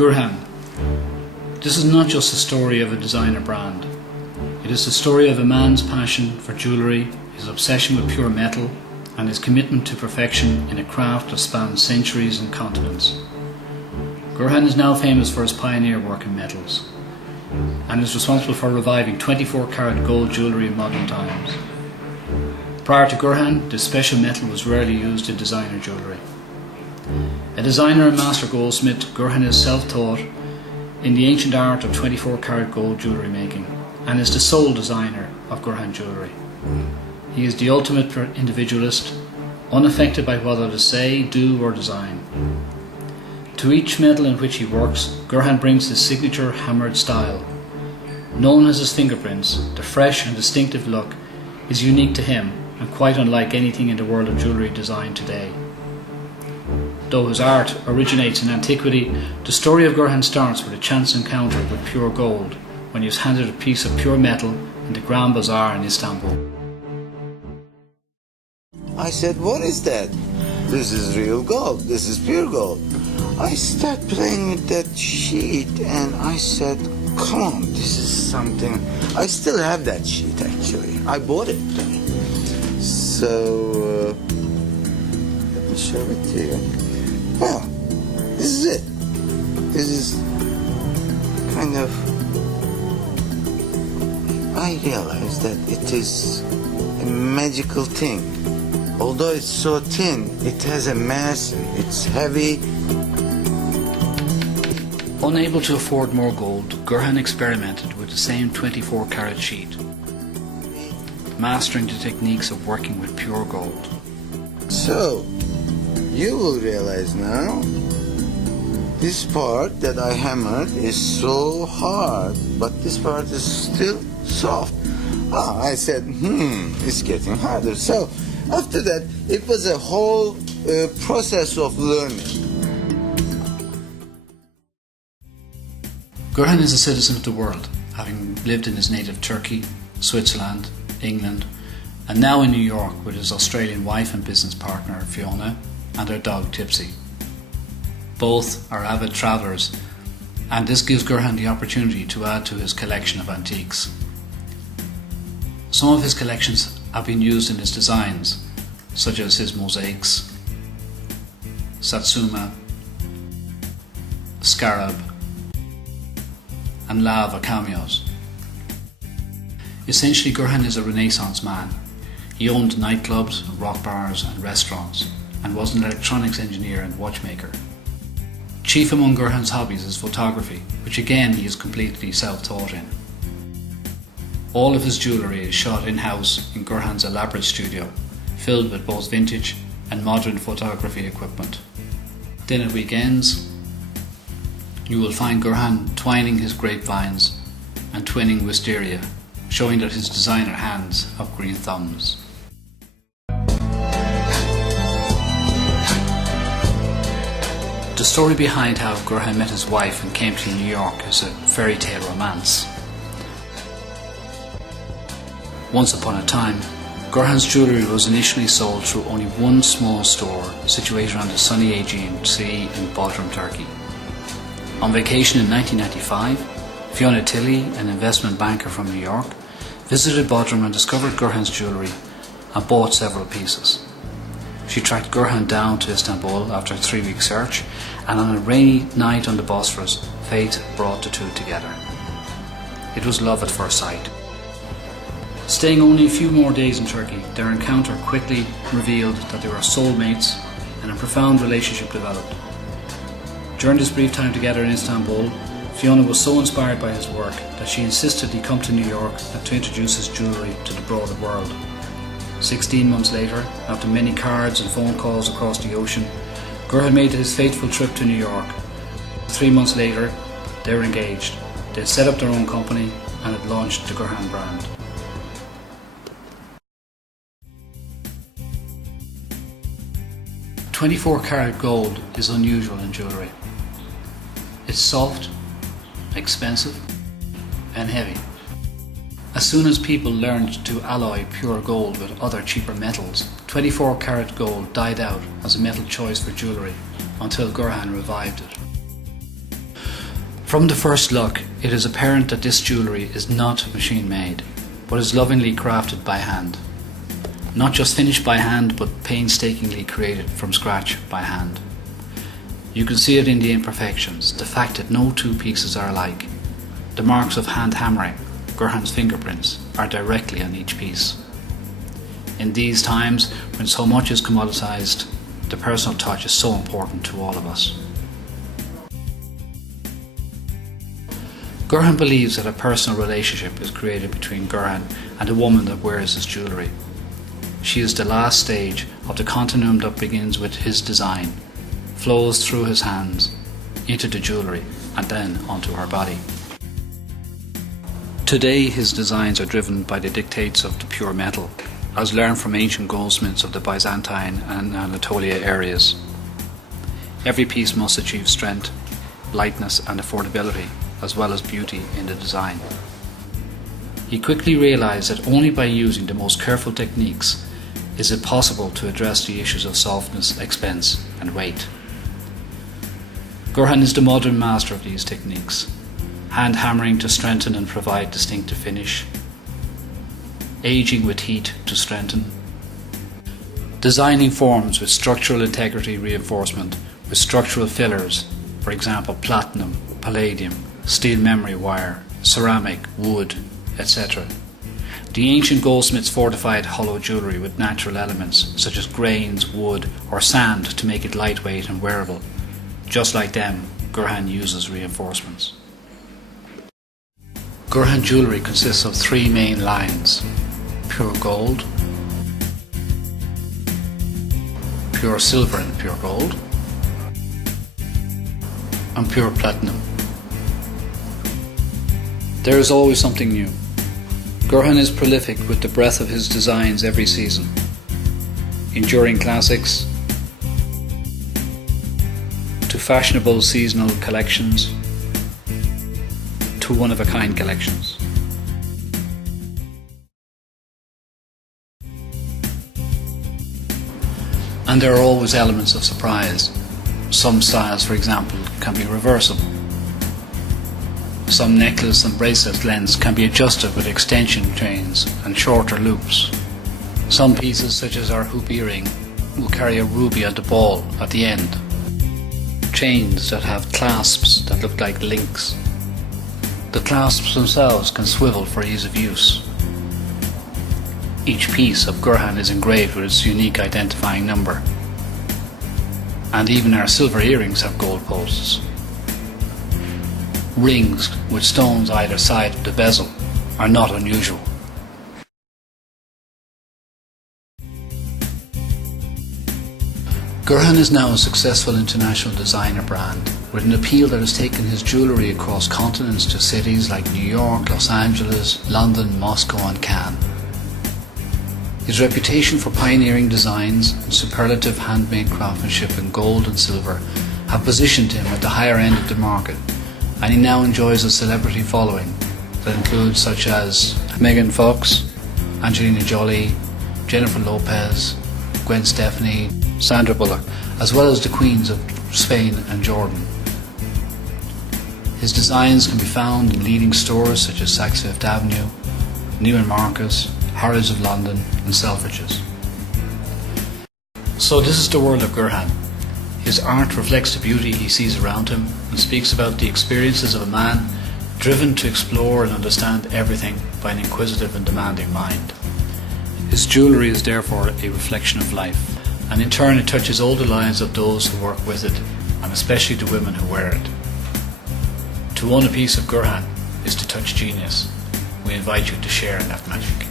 GURHAN. This is not just the story of a designer brand. It is the story of a man's passion for jewellery, his obsession with pure metal, and his commitment to perfection in a craft that spans centuries and continents. GURHAN is now famous for his pioneer work in metals, and is responsible for reviving 24-karat gold jewellery in modern times. Prior to GURHAN, this special metal was rarely used in designer jewellery. A designer and master goldsmith, GURHAN is self-taught in the ancient art of 24-karat gold jewellery making, and is the sole designer of GURHAN jewellery. He is the ultimate individualist, unaffected by what others say, do or design. To each metal in which he works, GURHAN brings his signature hammered style. Known as his fingerprints, the fresh and distinctive look is unique to him and quite unlike anything in the world of jewellery design today. Though his art originates in antiquity, the story of GURHAN starts with a chance encounter with pure gold when he was handed a piece of pure metal in the Grand Bazaar in Istanbul. I said, "What is that?" "This is real gold, this is pure gold." I started playing with that sheet and I said, "Come on, this is something." I still have that sheet actually. I bought it. So, let me show it to you. Well, this is it. This is kind of, I realized that it is a magical thing. Although it's so thin, it has a mass, it's heavy. Unable to afford more gold, GURHAN experimented with the same 24-karat sheet, mastering the techniques of working with pure gold. So, you will realize now, this part that I hammered is so hard, but this part is still soft. I said, it's getting harder. So, after that, it was a whole process of learning. GURHAN is a citizen of the world, having lived in his native Turkey, Switzerland, England, and now in New York with his Australian wife and business partner Fiona and their dog Tipsy. Both are avid travellers, and this gives GURHAN the opportunity to add to his collection of antiques. Some of his collections have been used in his designs, such as his mosaics, satsuma, scarab, and lava cameos. Essentially, GURHAN is a Renaissance man. He owned nightclubs, rock bars and restaurants, and was an electronics engineer and watchmaker. Chief among GURHAN's hobbies is photography, which again he is completely self-taught in. All of his jewellery is shot in-house in GURHAN's elaborate studio, filled with both vintage and modern photography equipment. Then at weekends, you will find GURHAN twining his grapevines and twinning wisteria, showing that his designer hands have green thumbs. The story behind how GURHAN met his wife and came to New York is a fairy tale romance. Once upon a time, GURHAN's jewellery was initially sold through only one small store situated on the sunny Aegean Sea in Bodrum, Turkey. On vacation in 1995, Fiona Tilley, an investment banker from New York, visited Bodrum and discovered GURHAN's jewellery and bought several pieces. She tracked GURHAN down to Istanbul after a 3-week search, and on a rainy night on the Bosphorus, fate brought the two together. It was love at first sight. Staying only a few more days in Turkey, their encounter quickly revealed that they were soulmates and a profound relationship developed. During this brief time together in Istanbul, Fiona was so inspired by his work that she insisted he come to New York and to introduce his jewellery to the broader world. 16 months later, after many cards and phone calls across the ocean, GURHAN made his fateful trip to New York. 3 months later, they were engaged. They had set up their own company and had launched the GURHAN brand. .24-karat gold is unusual in jewellery. It's soft, expensive and heavy. As soon as people learned to alloy pure gold with other cheaper metals, 24-karat gold died out as a metal choice for jewellery until GURHAN revived it. From the first look, it is apparent that this jewellery is not machine-made, but is lovingly crafted by hand. Not just finished by hand, but painstakingly created from scratch by hand. You can see it in the imperfections, the fact that no two pieces are alike. The marks of hand hammering, GURHAN's fingerprints, are directly on each piece. In these times, when so much is commoditised, the personal touch is so important to all of us. GURHAN believes that a personal relationship is created between GURHAN and the woman that wears his jewellery. She is the last stage of the continuum that begins with his design, flows through his hands, into the jewellery, and then onto her body. Today his designs are driven by the dictates of the pure metal, as learned from ancient goldsmiths of the Byzantine and Anatolia areas. Every piece must achieve strength, lightness and affordability, as well as beauty in the design. He quickly realised that only by using the most careful techniques is it possible to address the issues of softness, expense and weight. GURHAN is the modern master of these techniques, hand hammering to strengthen and provide distinctive finish, aging with heat to strengthen, designing forms with structural integrity reinforcement with structural fillers, for example platinum, palladium, steel memory wire, ceramic, wood, etc. The ancient goldsmiths fortified hollow jewellery with natural elements such as grains, wood or sand to make it lightweight and wearable. Just like them, GURHAN uses reinforcements. GURHAN jewellery consists of three main lines: pure gold, pure silver and pure gold, and pure platinum. There is always something new. GURHAN is prolific with the breadth of his designs every season, enduring classics to fashionable seasonal collections to one-of-a-kind collections. And there are always elements of surprise. Some styles, for example, can be reversible. Some necklace and bracelet lengths can be adjusted with extension chains and shorter loops. Some pieces, such as our hoop earring, will carry a ruby at the ball at the end. Chains that have clasps that look like links. The clasps themselves can swivel for ease of use. Each piece of GURHAN is engraved with its unique identifying number. And even our silver earrings have gold posts. Rings with stones either side of the bezel are not unusual. GURHAN is now a successful international designer brand with an appeal that has taken his jewellery across continents to cities like New York, Los Angeles, London, Moscow and Cannes. His reputation for pioneering designs and superlative handmade craftsmanship in gold and silver have positioned him at the higher end of the market, and he now enjoys a celebrity following that includes such as Megan Fox, Angelina Jolie, Jennifer Lopez, Gwen Stefani, Sandra Bullock, as well as the Queens of Spain and Jordan. His designs can be found in leading stores such as Saks Fifth Avenue, Neiman Marcus, Harrods of London and Selfridges. So this is the world of GURHAN. His art reflects the beauty he sees around him and speaks about the experiences of a man driven to explore and understand everything by an inquisitive and demanding mind. His jewellery is therefore a reflection of life, and in turn it touches all the lives of those who work with it, and especially the women who wear it. To own a piece of GURHAN is to touch genius. We invite you to share in that magic.